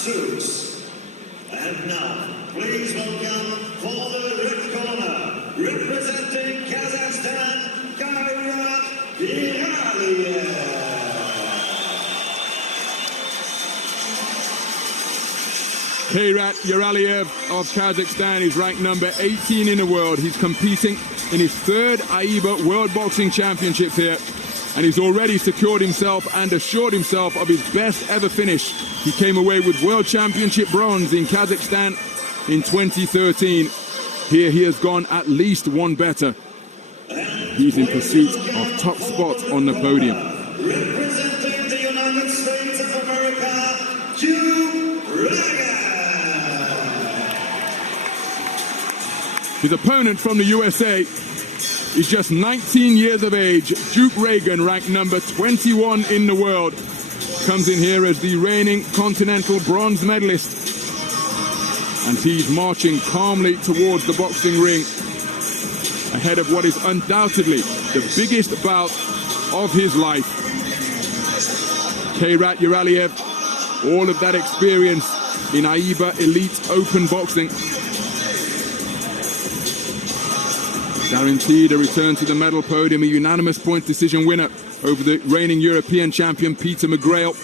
suits. And now, please welcome for the red corner, representing Kazakhstan, Kairat YERALIYEV. Kairat YERALIYEV of Kazakhstan is ranked number 18 in the world. He's competing in his third AIBA World Boxing Championships here, and he's already secured himself and assured himself of his best ever finish. He came away with World Championship bronze in Kazakhstan in 2013. Here he has gone at least one better. He's in pursuit of top spot on the podium. Representing the United States of America, RAGAN. His opponent from the USA is just 19 years of age. Duke RAGAN, ranked number 21 in the world, comes in here as the reigning continental bronze medalist. And he's marching calmly towards the boxing ring ahead of what is undoubtedly the biggest bout of his life. Kairat YERALIYEV, all of that experience in AIBA elite open boxing, guaranteed a return to the medal podium, a unanimous point decision winner over the reigning European champion Peter McGrail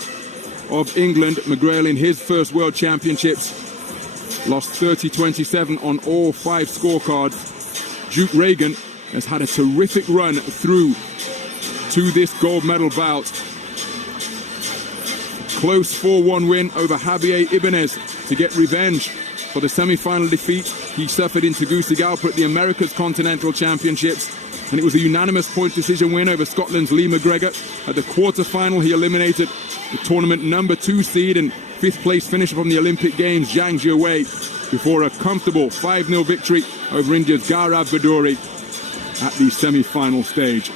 of England. McGrail in his first World Championships lost 30-27 on all 5 scorecards. Duke RAGAN has had a terrific run through to this gold medal bout. Close 4-1 win over Javier Ibanez to get revenge for the semi-final defeat he suffered in Tegucigalpa at the Americas Continental Championships, and it was a unanimous point decision win over Scotland's Lee McGregor. At the quarter-final, he eliminated the tournament number 2 seed and 5th place finisher from the Olympic Games, Zhang Jiawei, before a comfortable 5-0 victory over India's Gaurav Bhadouri at the semi-final stage.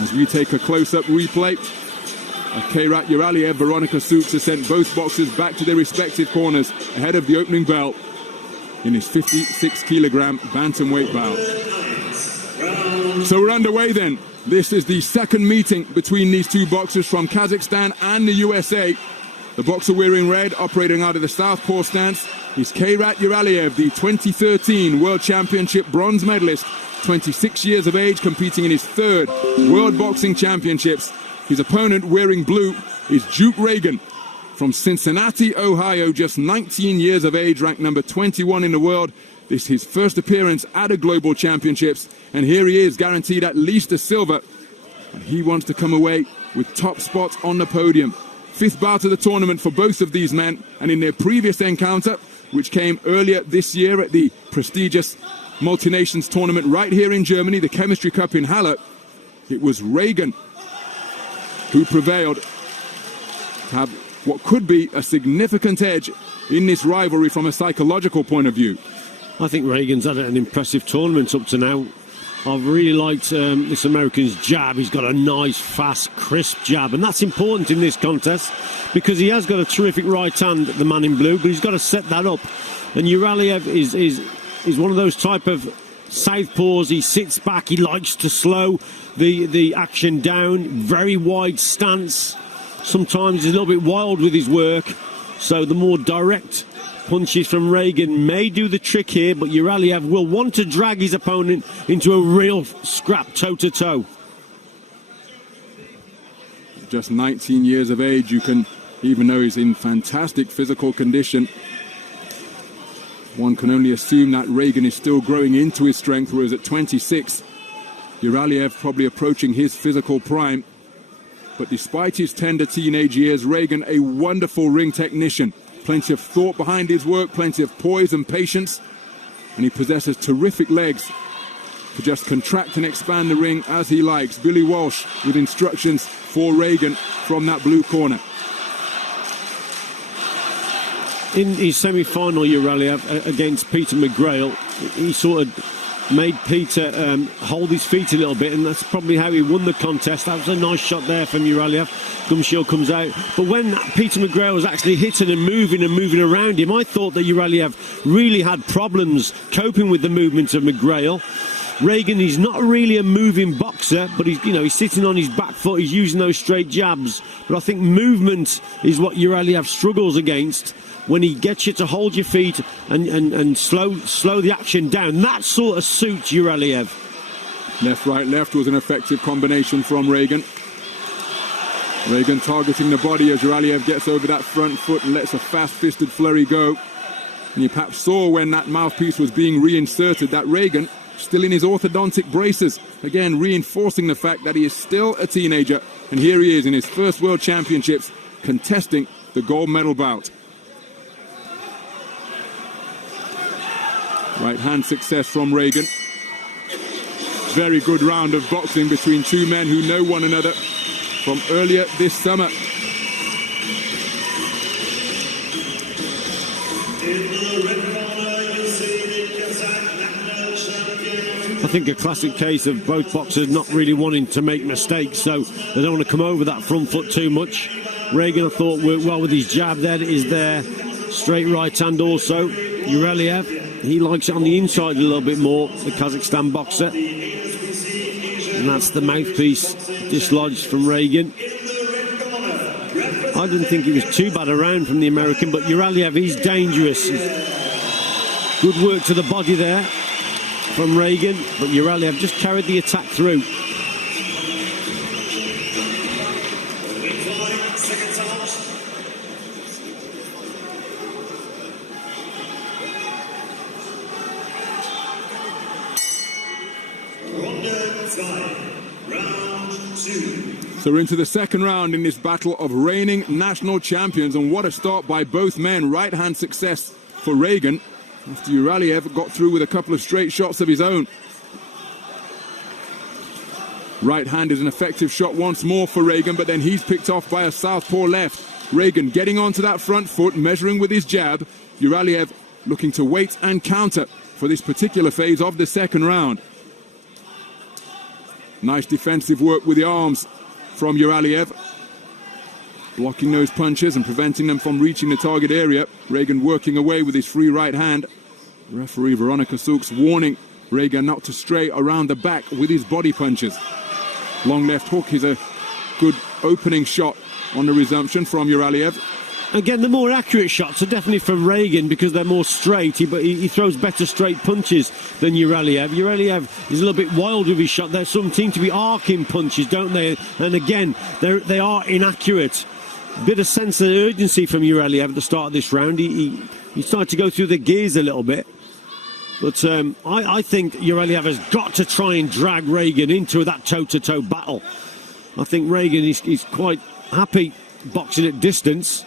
As we take a close-up replay of Kairat YERALIYEV, Veronica Suits has sent both boxers back to their respective corners ahead of the opening bell in his 56-kilogram bantamweight bout. So we're underway then. This is the second meeting between these two boxers from Kazakhstan and the USA. The boxer wearing red, operating out of the southpaw stance, is Kairat YERALIYEV, the 2013 World Championship bronze medalist, 26 years of age, competing in his third World Boxing Championships. His opponent, wearing blue, is Duke RAGAN from Cincinnati, Ohio, just 19 years of age, ranked number 21 in the world. This is his first appearance at a global championships, and here he is, guaranteed at least a silver. And he wants to come away with top spots on the podium. 5th bout of the tournament for both of these men, and in their previous encounter, which came earlier this year at the prestigious Multi-Nations tournament right here in Germany, the Chemistry Cup in Halle, it was RAGAN who prevailed to have what could be a significant edge in this rivalry from a psychological point of view. I think RAGAN's had an impressive tournament up to now. I've really liked this American's jab. He's got a nice, fast, crisp jab, and that's important in this contest because he has got a terrific right hand, the man in blue, but he's got to set that up. And YERALIYEV is one of those type of southpaws. He sits back, he likes to slow the action down, very wide stance. Sometimes he's a little bit wild with his work, so the more direct punches from RAGAN may do the trick here, but YERALIYEV will want to drag his opponent into a real scrap toe-to-toe. Just 19 years of age, you can, even though he's in fantastic physical condition, one can only assume that RAGAN is still growing into his strength, whereas at 26, YERALIYEV probably approaching his physical prime. But despite his tender teenage years, RAGAN a wonderful ring technician. Plenty of thought behind his work, plenty of poise and patience, and he possesses terrific legs to just contract and expand the ring as he likes. Billy Walsh with instructions for RAGAN from that blue corner. In his semi-final, YERALIYEV against Peter McGrail, he sort of made Peter hold his feet a little bit, and that's probably how he won the contest. That was a nice shot there from YERALIYEV. Gumshield comes out. But when Peter McGrail was actually hitting and moving around him, I thought that YERALIYEV really had problems coping with the movements of McGrail. Ragan is not really a moving boxer, but he's sitting on his back foot. He's using those straight jabs. But I think movement is what YERALIYEV struggles against. When he gets you to hold your feet and slow the action down, that sort of suits YERALIYEV. Left, right, left was an effective combination from Ragan. Ragan targeting the body as YERALIYEV gets over that front foot and lets a fast-fisted flurry go. And you perhaps saw when that mouthpiece was being reinserted that Ragan, still in his orthodontic braces, again reinforcing the fact that he is still a teenager. And here he is in his first World Championships, contesting the gold medal bout. Right hand success from Ragan. Very good round of boxing between two men who know one another from earlier this summer. I think a classic case of both boxers not really wanting to make mistakes, so they don't want to come over that front foot too much. Ragan, I thought, worked well with his jab. There it is there. Straight right hand also. YERALIYEV, he likes it on the inside a little bit more, the Kazakhstan boxer. And that's the mouthpiece dislodged from Ragan. I didn't think it was too bad a round from the American, but YERALIYEV, he's dangerous. Good work to the body there from Ragan, but YERALIYEV just carried the attack through. So we're into the second round in this battle of reigning national champions, and what a start by both men. Right hand success for Ragan after YERALIYEV got through with a couple of straight shots of his own. Right hand is an effective shot once more for Ragan, but then he's picked off by a southpaw left. Ragan getting onto that front foot, measuring with his jab. YERALIYEV looking to wait and counter for this particular phase of the second round. Nice defensive work with the arms from YERALIYEV, blocking those punches and preventing them from reaching the target area. Ragan working away with his free right hand. Referee Veronica Souk's warning Ragan not to stray around the back with his body punches. Long left hook is a good opening shot on the resumption from YERALIYEV. Again, the more accurate shots are definitely from Ragan because they're more straight, but he throws better straight punches than YERALIYEV. YERALIYEV is a little bit wild with his shot. There some seem to be arcing punches, don't they? And again, they are inaccurate. Bit of sense of urgency from YERALIYEV at the start of this round. He started to go through the gears a little bit. But I think YERALIYEV has got to try and drag Ragan into that toe-to-toe battle. I think Ragan is quite happy boxing at distance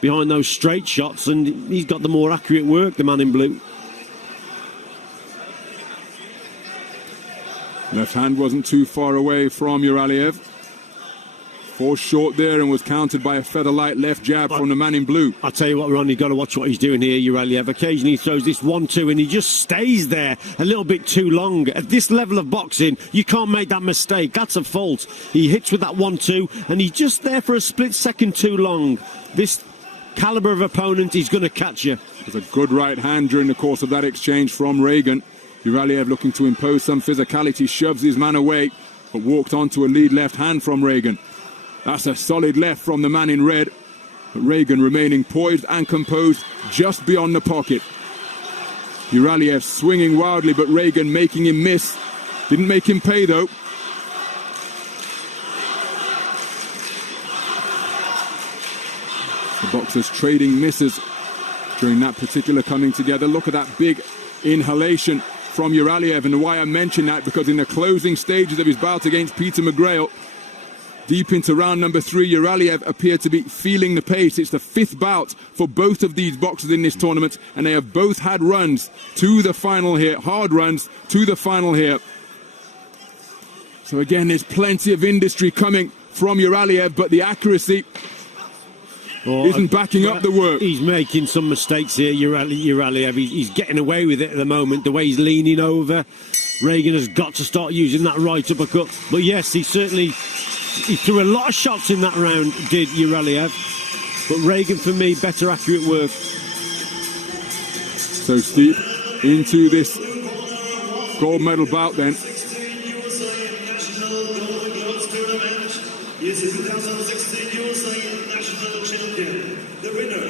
behind those straight shots, and he's got the more accurate work, the man in blue. Left hand wasn't too far away from YERALIYEV. Forced short there and was countered by a feather light left jab from the man in blue. I'll tell you what, Ron, you've got to watch what he's doing here, YERALIYEV. Occasionally he throws this 1-2 and he just stays there a little bit too long. At this level of boxing, you can't make that mistake. That's a fault. He hits with that 1-2 and he's just there for a split second too long. This caliber of opponent, he's going to catch you. There's a good right hand during the course of that exchange from Ragan. YERALIYEV looking to impose some physicality, shoves his man away, but walked onto a lead left hand from Ragan. That's a solid left from the man in red, but Ragan remaining poised and composed just beyond the pocket. YERALIYEV swinging wildly, but Ragan making him miss. Didn't make him pay though. The boxers trading misses during that particular coming together. Look at that big inhalation from YERALIYEV, and why I mention that, because in the closing stages of his bout against Peter McGrail, deep into round number 3, YERALIYEV appeared to be feeling the pace. It's the 5th bout for both of these boxers in this tournament, and they have both had runs to the final here, hard runs to the final here. So again, there's plenty of industry coming from YERALIYEV, but the accuracy isn't backing up the work. He's making some mistakes here, YERALIYEV. He's getting away with it at the moment, the way he's leaning over. Ragan has got to start using that right uppercut. But yes, he threw a lot of shots in that round, did YERALIYEV. But Ragan, for me, better accurate work. So steep into this gold medal bout then. 2016 USA National Golden Gloves Tournament. He is the 2016 USA National Champion. The winner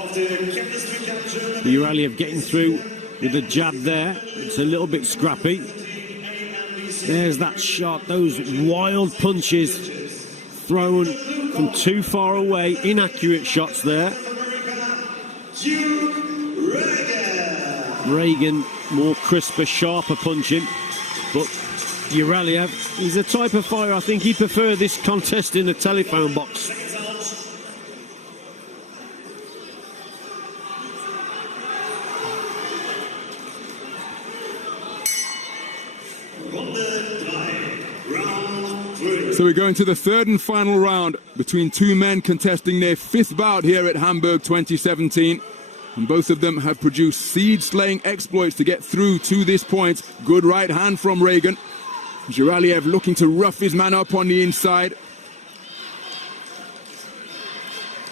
of the Chemistry Cup Germany. YERALIYEV getting through with the jab there. It's a little bit scrappy. There's that shot, those wild punches thrown from too far away, inaccurate shots there. RAGAN more crisper, sharper punching, but YERALIYEV, he's a type of fighter, I think he preferred this contest in the telephone box. So we go into the third and final round between two men contesting their fifth bout here at Hamburg 2017. And both of them have produced seed-slaying exploits to get through to this point. Good right hand from RAGAN. YERALIYEV looking to rough his man up on the inside.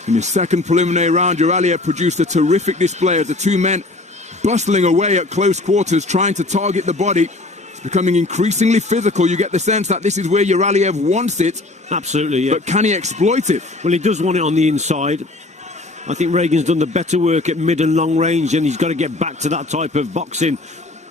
In his second preliminary round, YERALIYEV produced a terrific display as the two men bustling away at close quarters, trying to target the body. It's becoming increasingly physical. You get the sense that this is where YERALIYEV wants it. Absolutely, yeah. But can he exploit it? Well, he does want it on the inside. I think RAGAN's done the better work at mid and long range, and he's got to get back to that type of boxing.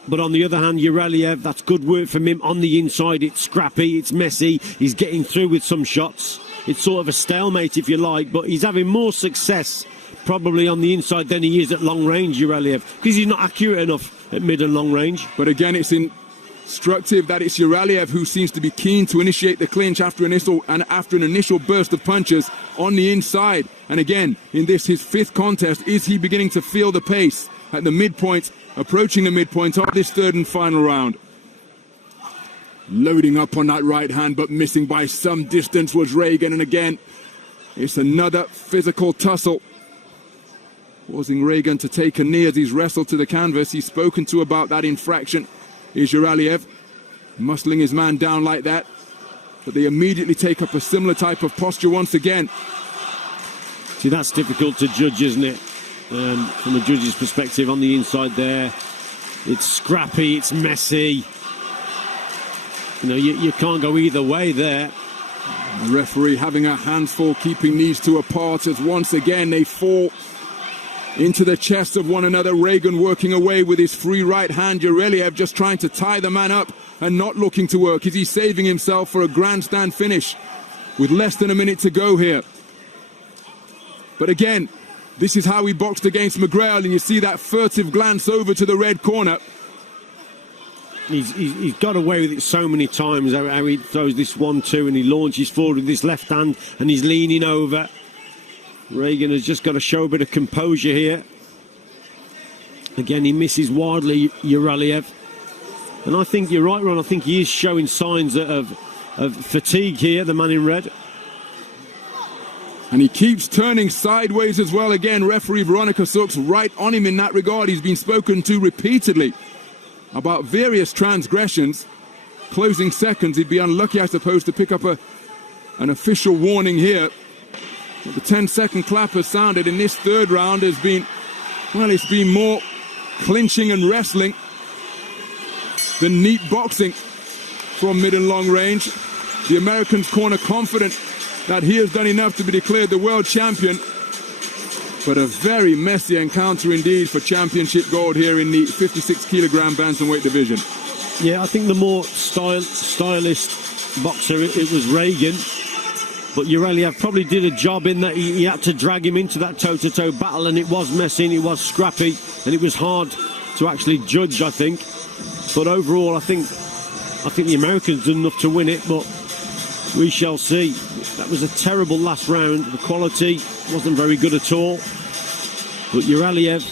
But on the other hand, YERALIYEV, that's good work from him on the inside. It's scrappy, it's messy, he's getting through with some shots. It's sort of a stalemate, if you like, but he's having more success probably on the inside than he is at long range, YERALIYEV, because he's not accurate enough at mid and long range. But again, it's instructive that it's YERALIYEV who seems to be keen to initiate the clinch after an initial burst of punches on the inside. And again, in this, his fifth contest, is he beginning to feel the pace at the midpoint, approaching the midpoint of this third and final round? Loading up on that right hand, but missing by some distance was RAGAN. And again, it's another physical tussle, causing RAGAN to take a knee as he's wrestled to the canvas. He's spoken to about that infraction. Is YERALIYEV muscling his man down like that, but they immediately take up a similar type of posture once again. See, that's difficult to judge, isn't it? From a judge's perspective on the inside there. It's scrappy, it's messy. You know, you can't go either way there. The referee having a handful, keeping these two apart as once again they fall into the chest of one another. RAGAN working away with his free right hand. YERALIYEV just trying to tie the man up and not looking to work. Is he saving himself for a grandstand finish with less than a minute to go here? But again, this is how he boxed against McGrail, and you see that furtive glance over to the red corner. He's got away with it so many times, how he throws this 1-2 and he launches forward with this left hand and he's leaning over. RAGAN has just got to show a bit of composure here. Again, he misses wildly, YERALIYEV. And I think you're right, Ron. I think he is showing signs of fatigue here, the man in red. And he keeps turning sideways as well. Again, referee Veronica Sook's right on him in that regard. He's been spoken to repeatedly about various transgressions. Closing seconds, he'd be unlucky, I suppose, to pick up an official warning here. But the 10-second clap has sounded in this third round. Has been, well, it's been more clinching and wrestling than neat boxing from mid and long range. The American's corner confident that he has done enough to be declared the world champion. But a very messy encounter indeed for championship gold here in the 56-kilogram bantamweight division. Yeah, I think the more stylist boxer, it was RAGAN. But YERALIYEV probably did a job in that he had to drag him into that toe-to-toe battle, and it was messy and it was scrappy and it was hard to actually judge, I think. But overall, I think the Americans done enough to win it, but we shall see. That was a terrible last round. The quality wasn't very good at all. But YERALIYEV,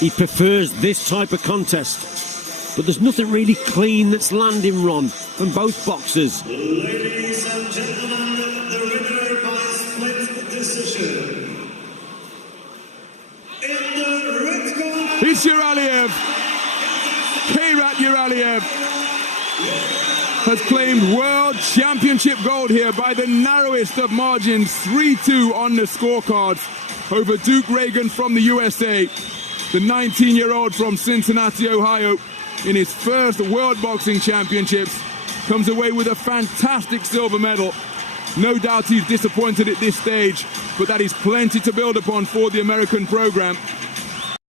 he prefers this type of contest. But there's nothing really clean that's landing, Ron, from both boxers. Ladies and gentlemen, the winner by split decision. In the red corner, It's YERALIYEV. Kairat YERALIYEV has claimed world championship gold here by the narrowest of margins, 3-2 on the scorecards over Duke RAGAN from the USA. The 19-year-old from Cincinnati, Ohio, in his first World Boxing Championships. Comes away with a fantastic silver medal. No doubt he's disappointed at this stage, but that is plenty to build upon for the American program.